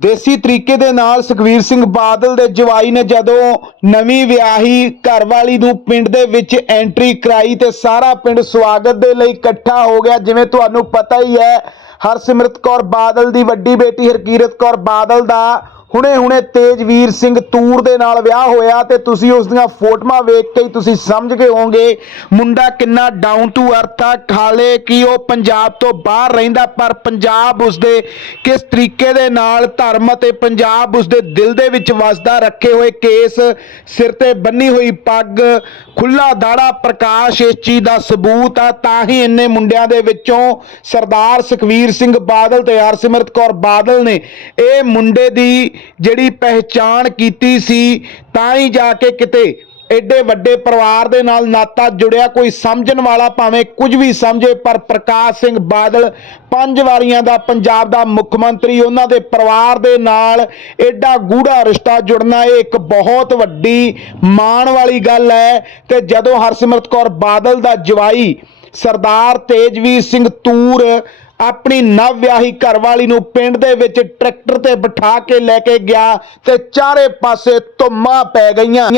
ਦੇਸੀ ਤਰੀਕੇ ਦੇ ਨਾਲ ਸੁਖਵੀਰ ਸਿੰਘ ਬਾਦਲ ਦੇ ਜਵਾਈ ਨੇ ਜਦੋਂ ਨਵੀਂ ਵਿਆਹੀ ਘਰਵਾਲੀ ਨੂੰ ਪਿੰਡ ਦੇ ਵਿੱਚ ਐਂਟਰੀ ਕਰਾਈ ਤੇ ਸਾਰਾ ਪਿੰਡ ਸਵਾਗਤ ਦੇ ਲਈ ਇਕੱਠਾ ਹੋ ਗਿਆ, ਜਿਵੇਂ ਤੁਹਾਨੂੰ ਪਤਾ ਹੀ ਹੈ, ਹਰਸਿਮਰਤ ਕੌਰ ਬਾਦਲ ਦੀ ਵੱਡੀ ਬੇਟੀ ਹਰਕੀਰਤ ਕੌਰ ਬਾਦਲ ਦਾ ਹੁਣੇ-ਹੁਣੇ ਤੇਜਵੀਰ ਸਿੰਘ ਤੂਰ ਦੇ ਨਾਲ ਵਿਆਹ ਹੋਇਆ ਤੇ ਤੁਸੀਂ ਉਸ ਦੀਆਂ ਫੋਟੋਆਂ ਵੇਖ ਕੇ ਹੀ ਤੁਸੀਂ ਸਮਝ ਗਏ ਹੋਵੋਗੇ, ਮੁੰਡਾ ਕਿੰਨਾ ਡਾਊਨ ਟੂ ਅਰਥ ਆ ਖਾਲੇ ਕਿ ਉਹ ਪੰਜਾਬ ਤੋਂ ਬਾਹਰ ਰਹਿੰਦਾ, ਪਰ ਪੰਜਾਬ ਉਸਦੇ ਕਿਸ ਤਰੀਕੇ ਦੇ ਨਾਲ ਧਰਮ ਅਤੇ ਪੰਜਾਬ ਉਸਦੇ ਦਿਲ ਦੇ ਵਿੱਚ ਵਸਦਾ, ਰੱਖੇ ਹੋਏ ਕੇਸ ਸਿਰ ਤੇ ਬੰਨੀ ਹੋਈ ਪੱਗ ਖੁੱਲਾ ਦਾੜਾ ਪ੍ਰਕਾਸ਼ ਇਸ ਚੀਜ਼ ਦਾ ਸਬੂਤ ਆ, ਤਾਂ ਹੀ ਇੰਨੇ ਮੁੰਡਿਆਂ ਦੇ ਵਿੱਚੋਂ ਸਰਦਾਰ ਸੁਖਵੀਰ ਸਿੰਘ ਬਾਦਲ ਤੇ ਹਰਸਿਮਰਤ ਕੌਰ ਬਾਦਲ ਨੇ ਇਹ ਮੁੰਡੇ ਦੀ ਜਿਹੜੀ ਪਹਿਚਾਣ ਕੀਤੀ ਸੀ, ਤਾਂ ਹੀ ਜਾ ਕੇ ਕਿਤੇ ਐਡੇ ਵੱਡੇ ਪਰਿਵਾਰ ਦੇ ਨਾਲ ਨਾਤਾ ਜੁੜਿਆ, ਕੋਈ ਸਮਝਣ ਵਾਲਾ ਭਾਵੇਂ ਕੁਝ ਵੀ ਸਮਝੇ, ਪਰ ਪ੍ਰਕਾਸ਼ ਸਿੰਘ ਬਾਦਲ ਪੰਜ ਵਾਰੀਆਂ ਦਾ ਪੰਜਾਬ ਦਾ ਮੁੱਖ ਮੰਤਰੀ, ਉਹਨਾਂ ਦੇ ਪਰਿਵਾਰ ਦੇ ਨਾਲ ਐਡਾ ਗੂੜਾ ਰਿਸ਼ਤਾ ਜੁੜਨਾ ਇਹ ਇੱਕ ਬਹੁਤ ਵੱਡੀ ਮਾਣ ਵਾਲੀ ਗੱਲ ਹੈ। ਤੇ ਜਦੋਂ ਹਰਸਿਮਰਤ ਕੌਰ ਬਾਦਲ ਦਾ ਜਵਾਈ ਸਰਦਾਰ ਤੇਜਵੀਰ ਸਿੰਘ ਤੂਰ ਆਪਣੀ ਨਵ ਵਿਆਹੀ ਘਰਵਾਲੀ ਨੂੰ ਪਿੰਡ ਦੇ ਵਿੱਚ ਟਰੈਕਟਰ ਤੇ ਬਿਠਾ ਕੇ ਲੈ ਕੇ ਗਿਆ ਤੇ ਚਾਰੇ ਪਾਸੇ ਧੁੰਮਾਂ ਪੈ ਗਈਆਂ।